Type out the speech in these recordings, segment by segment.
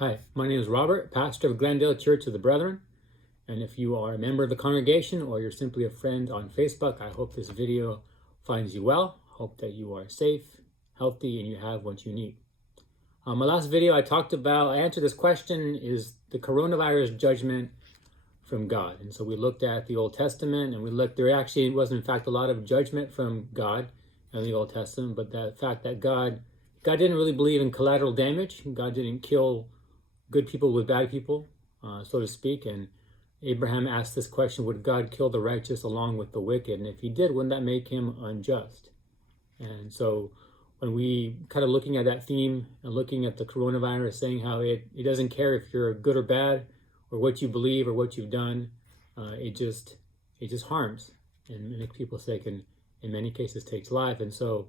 Hi, my name is Robert, pastor of Glendale Church of the Brethren. And if you are a member of the congregation or you're simply a friend on Facebook, I hope this video finds you well. Hope that you are safe, healthy, and you have what you need. My last video I answered this question: is the coronavirus judgment from God? And so we looked at the Old Testament, and there actually was in fact a lot of judgment from God in the Old Testament, but the fact that God didn't really believe in collateral damage. God didn't kill good people with bad people, so to speak. And Abraham asked this question: would God kill the righteous along with the wicked? And if he did, wouldn't that make him unjust? And so when we kind of looking at that theme and looking at the coronavirus, saying how it doesn't care if you're good or bad or what you believe or what you've done, it just harms and makes people sick, and in many cases takes life. And so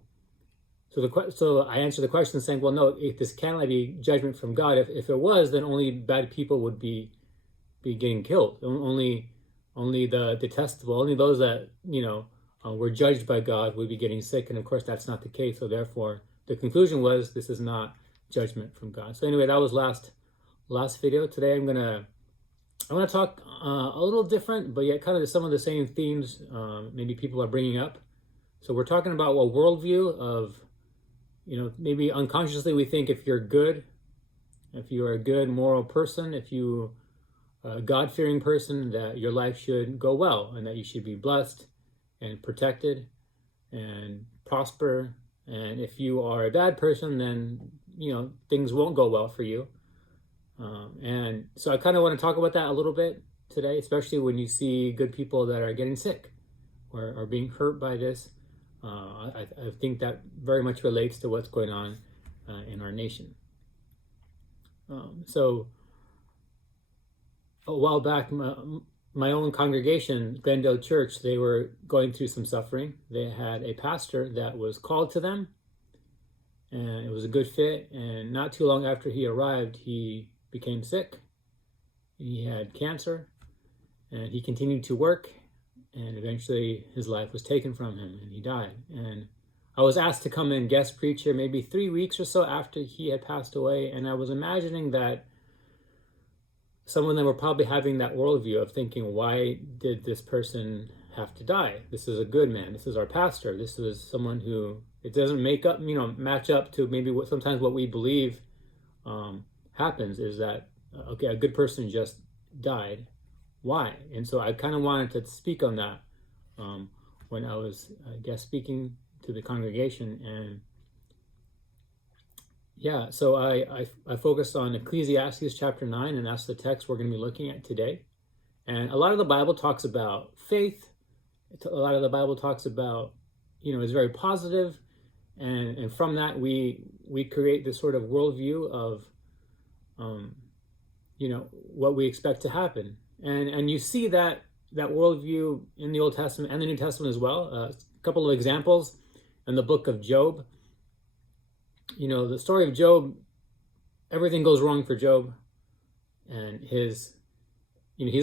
I answered the question saying, well, no, this cannot be judgment from God. If it was, then only bad people would be getting killed. Only the detestable, only those that were judged by God would be getting sick. And of course, that's not the case. So therefore, the conclusion was this is not judgment from God. So anyway, that was last video. Today I'm gonna talk a little different, but yet kind of some of the same themes maybe people are bringing up. So we're talking about a worldview of, maybe unconsciously we think if you're good, if you are a good moral person, if you are a God-fearing person, that your life should go well and that you should be blessed and protected and prosper. And if you are a bad person, then, things won't go well for you. And so I kind of want to talk about that a little bit today, especially when you see good people that are getting sick or are being hurt by this. I think that very much relates to what's going on in our nation. So a while back, my own congregation, Glendale Church, they were going through some suffering. They had a pastor that was called to them, and it was a good fit. And not too long after he arrived, he became sick. He had cancer, and he continued to work. And eventually his life was taken from him and he died. And I was asked to come and guest preach here maybe 3 weeks or so after he had passed away. And I was imagining that some of them were probably having that worldview of thinking, why did this person have to die? This is a good man. This is our pastor. This is someone who, it doesn't match up to maybe sometimes what we believe happens is that, okay, a good person just died. Why? And so I kind of wanted to speak on that when I was guest speaking to the congregation. And yeah, so I focused on Ecclesiastes chapter 9, and that's the text we're going to be looking at today. And a lot of the Bible talks about faith. A lot of the Bible talks about, is very positive. And from that, we create this sort of worldview of, what we expect to happen. And you see that worldview in the Old Testament and the New Testament as well. A couple of examples in the book of Job. The story of Job, everything goes wrong for Job. And he's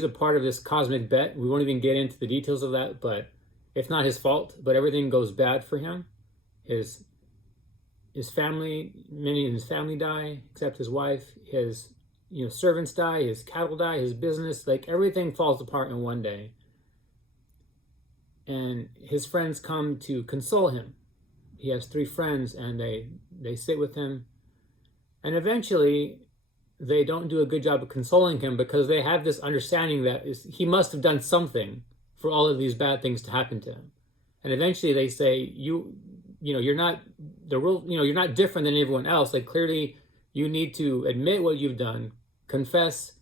a part of this cosmic bet. We won't even get into the details of that, but it's not his fault, but everything goes bad for him. His family, many in his family die, except his wife. His servants die, his cattle die, his business, like everything falls apart in one day. And his friends come to console him. He has 3 friends, and they sit with him. And eventually, they don't do a good job of consoling him because they have this understanding that he must have done something for all of these bad things to happen to him. And eventually, they say, you're not you're not different than everyone else. Like clearly, you need to admit what you've done, confess,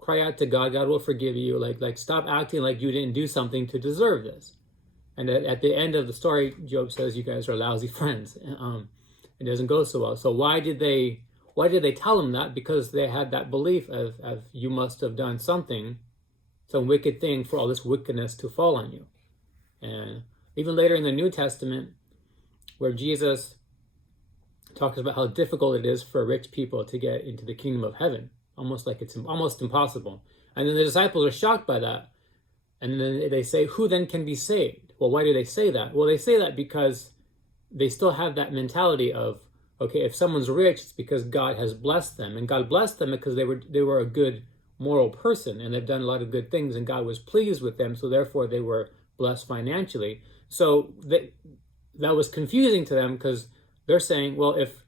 cry out to God. God will forgive you. Like stop acting like you didn't do something to deserve this. And at the end of the story, Job says, you guys are lousy friends. It doesn't go so well. So why did they tell him that? Because they had that belief of you must have done something, some wicked thing for all this wickedness to fall on you. And even later in the New Testament, where Jesus talks about how difficult it is for rich people to get into the kingdom of heaven, almost like it's almost impossible. And then the disciples are shocked by that. And then they say, who then can be saved? Well, why do they say that? Well, they say that because they still have that mentality of Okay, if someone's rich, it's because God has blessed them, and God blessed them because they were a good moral person, and they've done a lot of good things, and God was pleased with them, so therefore they were blessed financially. So that was confusing to them, because they're saying, well, if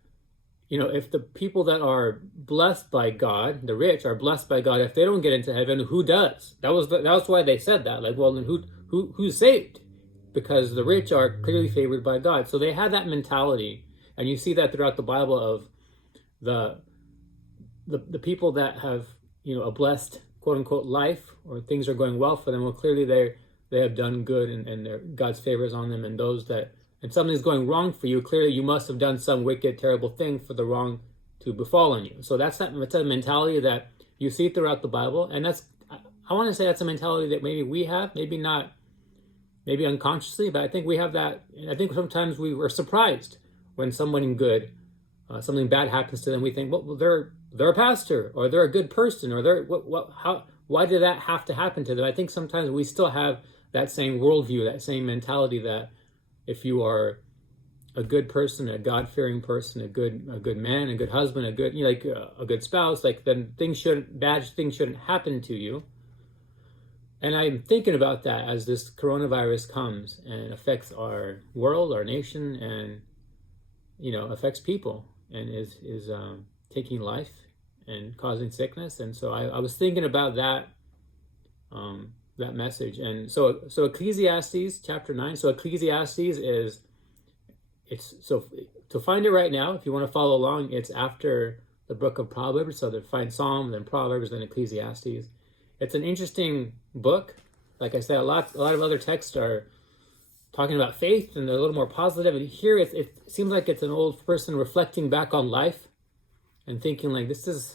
the people that are blessed by God, the rich are blessed by God, if they don't get into heaven, who does? That was why they said that. Like, well, then who's saved? Because the rich are clearly favored by God. So they had that mentality, and you see that throughout the Bible of the people that have a blessed quote unquote life, or things are going well for them. Well, clearly they have done good, and God's favor is on them. And those that, and something's going wrong for you, clearly you must have done some wicked, terrible thing for the wrong to befall on you. So that's a mentality that you see throughout the Bible, and I want to say that's a mentality that maybe we have, maybe not, maybe unconsciously, but I think we have that. I think sometimes we were surprised when someone good, something bad happens to them. We think, well, they're a pastor, or they're a good person, or why did that have to happen to them? I think sometimes we still have that same worldview, that same mentality, that if you are a good person, a God-fearing person, a good man, a good husband, a good spouse, like, then bad things shouldn't happen to you. And I'm thinking about that as this coronavirus comes and affects our world, our nation, and affects people, and is taking life and causing sickness. And so I was thinking about that message. And so Ecclesiastes chapter 9. So Ecclesiastes to find it right now, if you want to follow along, it's after the book of Proverbs. So to find Psalms, then Proverbs, then Ecclesiastes. It's an interesting book. Like I said, a lot of other texts are talking about faith, and they're a little more positive. And here it seems like it's an old person reflecting back on life and thinking, like,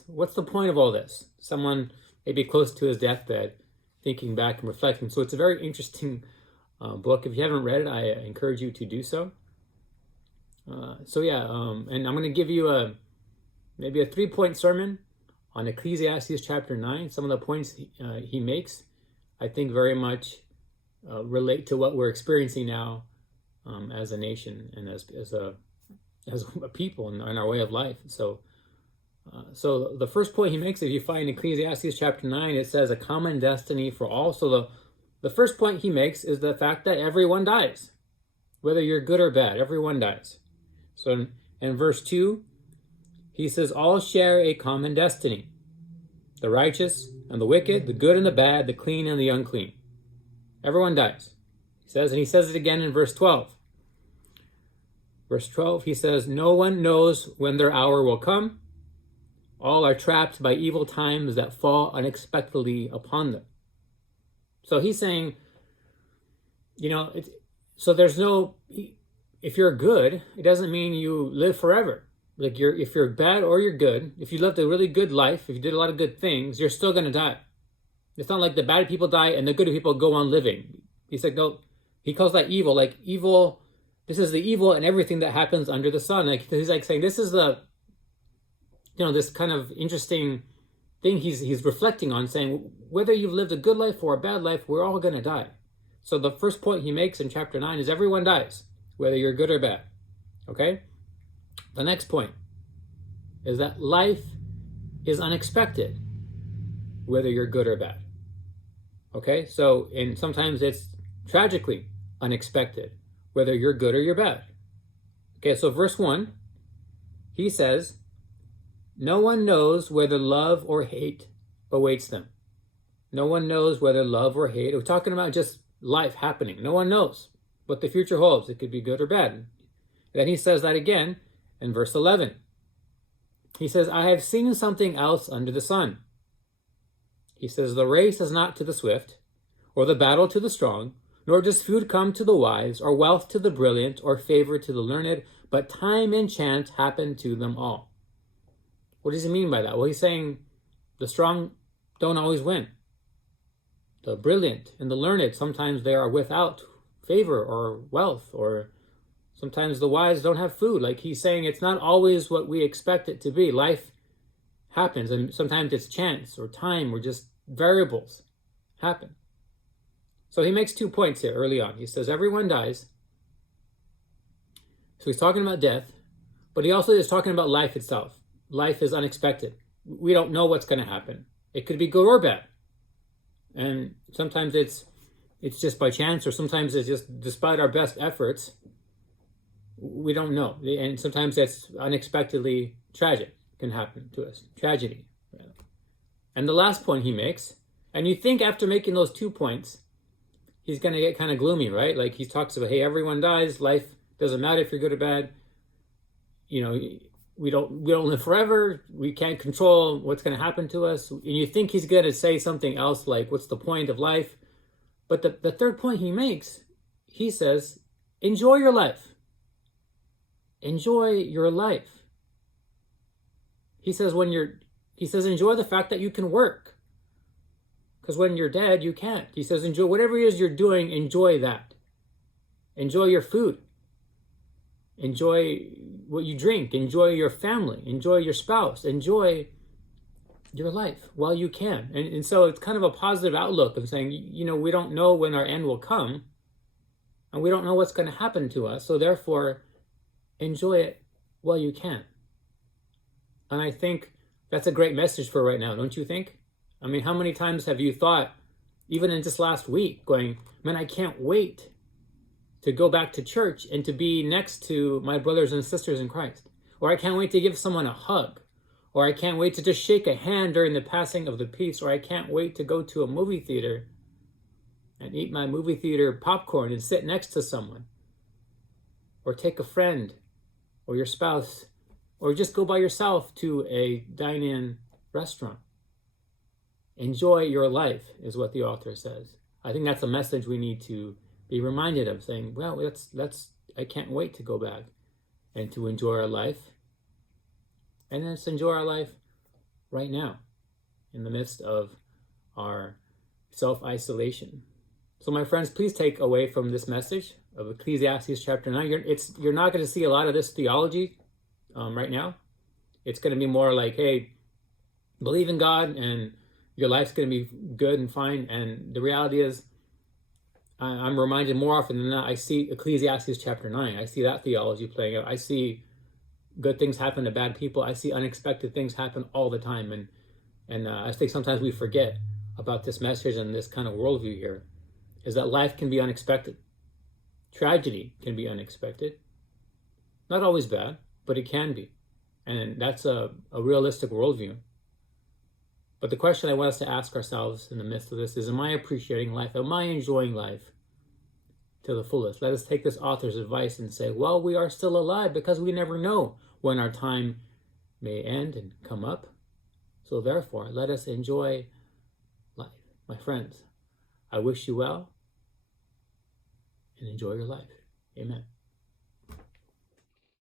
what's the point of all this? Someone maybe close to his deathbed, thinking back and reflecting. So it's a very interesting book. If you haven't read it, I encourage you to do so. And I'm going to give you maybe a 3-point sermon on Ecclesiastes chapter 9. Some of the points he makes, I think, very much relate to what we're experiencing now as a nation, and as a people, in our way of life. So the first point he makes, if you find Ecclesiastes chapter 9, it says a common destiny for all. So the first point he makes is the fact that everyone dies. Whether you're good or bad, everyone dies. So in verse 2, he says, all share a common destiny. The righteous and the wicked, the good and the bad, the clean and the unclean. Everyone dies. He says, and he says it again in verse 12. Verse 12, he says, no one knows when their hour will come. All are trapped by evil times that fall unexpectedly upon them. So he's saying, so there's no, if you're good, it doesn't mean you live forever. Like, if you're bad or you're good, if you lived a really good life, if you did a lot of good things, you're still going to die. It's not like the bad people die and the good people go on living. He's like, no, he calls that evil. Like, evil, this is the evil and everything that happens under the sun. Like, he's like saying, this is the, this kind of interesting thing he's reflecting on, saying, whether you've lived a good life or a bad life, we're all going to die. So the first point he makes in chapter 9 is everyone dies, whether you're good or bad. Okay? The next point is that life is unexpected, whether you're good or bad. Okay? So, and sometimes it's tragically unexpected, whether you're good or you're bad. Okay, so verse 1, he says, no one knows whether love or hate awaits them. No one knows whether love or hate. We're talking about just life happening. No one knows what the future holds. It could be good or bad. Then he says that again in verse 11. He says, I have seen something else under the sun. He says, the race is not to the swift, or the battle to the strong, nor does food come to the wise, or wealth to the brilliant, or favor to the learned, but time and chance happen to them all. What does he mean by that? Well, he's saying the strong don't always win. The brilliant and the learned, sometimes they are without favor or wealth, or sometimes the wise don't have food. Like, he's saying it's not always what we expect it to be. Life happens, and sometimes it's chance or time or just variables happen. So he makes 2 points here early on. He says everyone dies. So he's talking about death. But he also is talking about life itself. Life is unexpected. We don't know what's going to happen. It could be good or bad. And sometimes it's just by chance, or sometimes it's just despite our best efforts, we don't know. And sometimes that's unexpectedly tragic can happen to us. Tragedy. And the last point he makes, and you think after making those 2 points, he's going to get kind of gloomy, right? Like he talks about, hey, everyone dies. Life doesn't matter if you're good or bad. You know, we don't live forever. We can't control what's going to happen to us. And you think he's going to say something else like, what's the point of life? But the third point he makes, he says, enjoy your life. Enjoy your life. He says enjoy the fact that you can work. Because when you're dead, you can't. He says, enjoy whatever it is you're doing, enjoy that. Enjoy your food. Enjoy what you drink. Enjoy your family. Enjoy your spouse. Enjoy your life while you can. And so it's kind of a positive outlook of saying, you know, we don't know when our end will come, and we don't know what's going to happen to us. So therefore, enjoy it while you can. And I think that's a great message for right now, don't you think? I mean, how many times have you thought, even in just last week, going, man, I can't wait to go back to church and to be next to my brothers and sisters in Christ. Or I can't wait to give someone a hug. Or I can't wait to just shake a hand during the passing of the peace. Or I can't wait to go to a movie theater and eat my movie theater popcorn and sit next to someone. Or take a friend or your spouse, or just go by yourself to a dine-in restaurant. Enjoy your life is what the author says. I think that's a message we need to be reminded of, saying, well, I can't wait to go back and to enjoy our life. And let's enjoy our life right now in the midst of our self-isolation. So my friends, please take away from this message of Ecclesiastes chapter 9. You're not going to see a lot of this theology right now. It's going to be more like, hey, believe in God and your life's going to be good and fine. And the reality is, I'm reminded more often than not, I see Ecclesiastes chapter 9. I see that theology playing out. I see good things happen to bad people. I see unexpected things happen all the time. And I think sometimes we forget about this message and this kind of worldview here, is that life can be unexpected. Tragedy can be unexpected. Not always bad, but it can be. And that's a realistic worldview. But the question I want us to ask ourselves in the midst of this is, am I appreciating life? Am I enjoying life to the fullest? Let us take this author's advice and say, well, we are still alive because we never know when our time may end and come up. So therefore, let us enjoy life. My friends, I wish you well and enjoy your life. Amen.